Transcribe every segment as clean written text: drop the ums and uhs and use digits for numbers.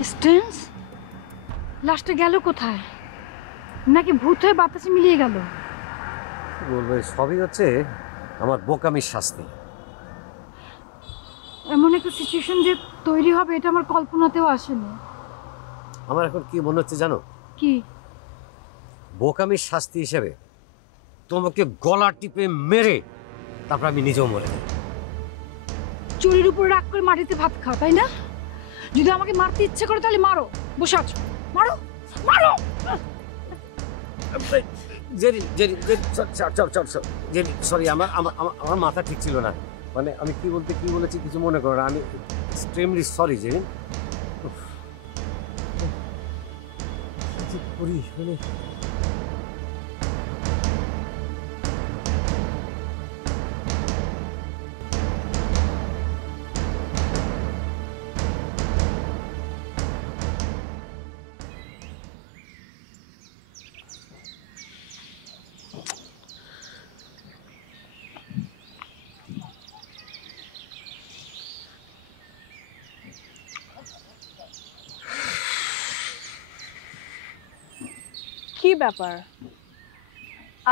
স্টেন্স লাস্টে গেল কোথায়? নাকি ভূত হয়ে বাতাসে মিলিয়ে গেল? বলবো সবই হচ্ছে আমার বোকামির শাস্তি। এমন একটা সিচুয়েশন যে তৈরি হবে এটা আমার কল্পনাতেও আসেনি। আমার এখন কি মনে হচ্ছে জানো? কি? বোকামির শাস্তি হিসেবে তোমাকে গলা টিপে মেরে তারপর আমি নিজেও মরে যাই। চুরির উপর রাগ করে মাটিতে ভাত খাও, তাই না? যদি আমাকে মারতে ইচ্ছে করে তাহলে মারো, বসে আছো, মারো মারো। জেরি জেরি জেরি সরি, আমার আমার আমার আমার মাথা ঠিক ছিল না। মানে আমি কি বলেছি কিছু মনে করো না। আমি এক্সট্রিমলি সরি জেরি। করি মানে কি ব্যাপার,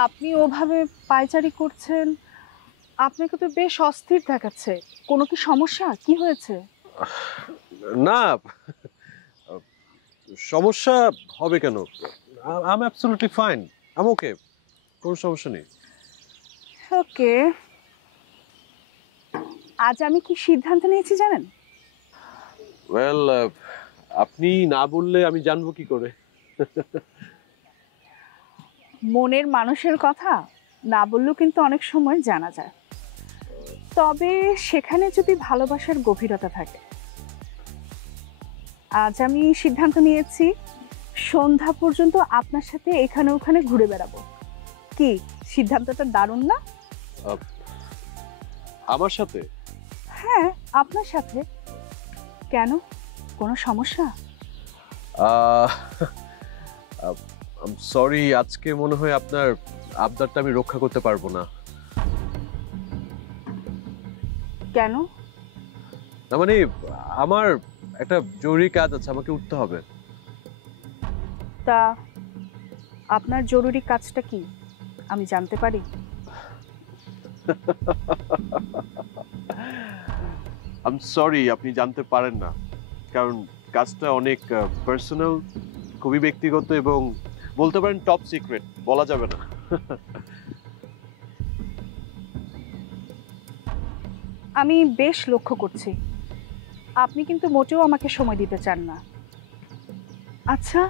আপনি ওভাবে পায়চারি করছেন? আপনাকে তো বেশ অস্থির দেখাচ্ছে। কোনো কি সমস্যা? কি হয়েছে? না, সমস্যা হবে কেন? I am absolutely fine, I am okay, কোনো সমস্যা নেই। ওকে, আজ আমি কি সিদ্ধান্ত নিয়েছি জানেন? ওয়েল, আপনি না বললে আমি জানবো কি করে? মনের মানুষের কথা না বললেও কিন্তু অনেক সময় জানা যায়, তবে সেখানে যদি ভালোবাসার গভীরতা থাকে। আজ আমি সিদ্ধান্ত নিয়েছি সন্ধ্যা পর্যন্ত আপনার সাথে এখানে ওখানে ঘুরে বেড়াবো। কি সিদ্ধান্তটা দারুণ না? আমার সাথে? হ্যাঁ, আপনার সাথে। কেন, কোনো সমস্যা? সরি, আজকে মনে হয় আপনার আবদারটা আমি রক্ষা করতে পারবো না। কেন? না মানে আমার একটা জরুরি কাজ আছে, আমাকে উঠতে হবে। তা আপনার জরুরি কাজটা কি আমি জানতে পারি? আই এম সরি, আপনি জানতে পারেন না, কারণ কাজটা অনেক পার্সোনাল, খুবই ব্যক্তিগত এবং বলতে পারেন টপ সিক্রেট, বলা যাবে না। আমি বেশ লক্ষ্য করছি আপনি কিন্তু মোটেও আমাকে সময় দিতে চান না। আচ্ছা,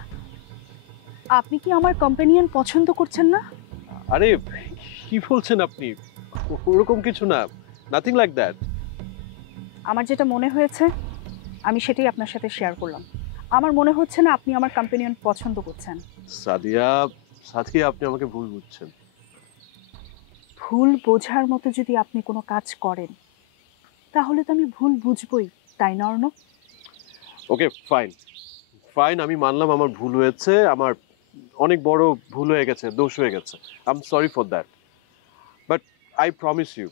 আপনি কি আমার কম্পেনিয়ন পছন্দ করছেন না? আরে কি বলছেন আপনি? ওরকম কিছু না, নাথিং লাইক দ্যাট। আমার যেটা মনে হয়েছে আমি সেটাই আপনার সাথে শেয়ার করলাম। আমার মনে হচ্ছে না আপনি আমার কম্পেনিয়ন পছন্দ করছেন। সাদিয়া, সাদিয়া, আপনি আমাকে ভুল বুঝছেন। ভুল বোঝার মতো যদি আপনি কোনো কাজ করেন তাহলে তো আমি ভুল বুঝবই, তাই না অর্ণব? ওকে ফাইন, ফাইন, আমি মানলাম আমার ভুল হয়েছে, আমার অনেক বড় ভুল হয়ে গেছে, দোষ হয়ে গেছে। I am sorry for that, but I promise you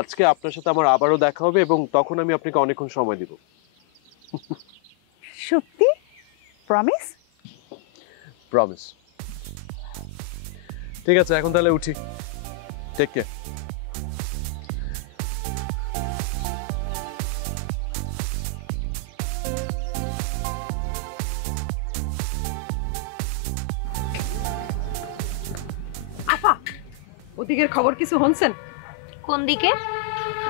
আজকে আপনার সাথে আমার আবারও দেখা হবে এবং তখন আমি আপনাকে অনেকক্ষণ সময় দিব। সত্যি? প্রমিস? প্রমিস। ঠিক আছে, এখন তাহলে উঠি। Take care. আফা, ওদিকের খবর কিছু শুনছেন? কোন দিকে?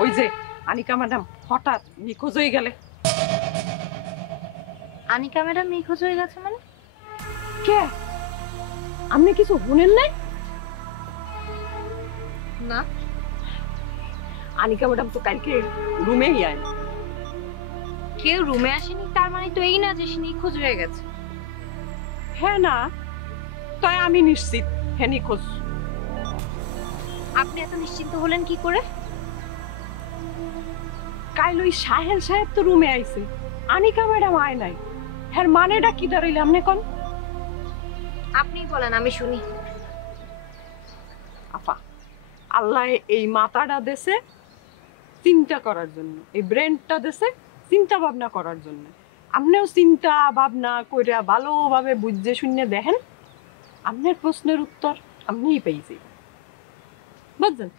ওই যে আনিকা ম্যাডাম হঠাৎ নিখোঁজ হয়ে গেলে। আনিকা ম্যাডাম নিখোঁজ হয়ে গেছে মানে? কে? আপনি কিছু শুনেন নাই? না। আনিকা ম্যাডাম তো কালকে রুমেই আয়। কেউ রুমে আসেনি তার মানে তো এই না যে সে নিখোঁজ হয়ে গেছে। হ্যাঁ না, তাই আমি নিশ্চিত হ্যাঁ নিখোঁজ। আপনি এত নিশ্চিন্ত হলেন কি করে? কাল ওই সাহেল সাহেব তো রুমে আইছে, আনিকা ম্যাডাম আয় নাই। হ্যাঁ মানেটা কি দাঁড়াইলে আপনি কোন? আপনিই বলেন, আমি শুনি। আপা, আল্লাহ এই মাথাটা দেশে চিন্তা করার জন্য, এই ব্রেনটা দেশে চিন্তা ভাবনা করার জন্য। আপনিও চিন্তা ভাবনা কইরা ভালোভাবে বুঝে শুনে দেখেন, আপনার প্রশ্নের উত্তর আপনিই পেয়েছি, বুঝছেন?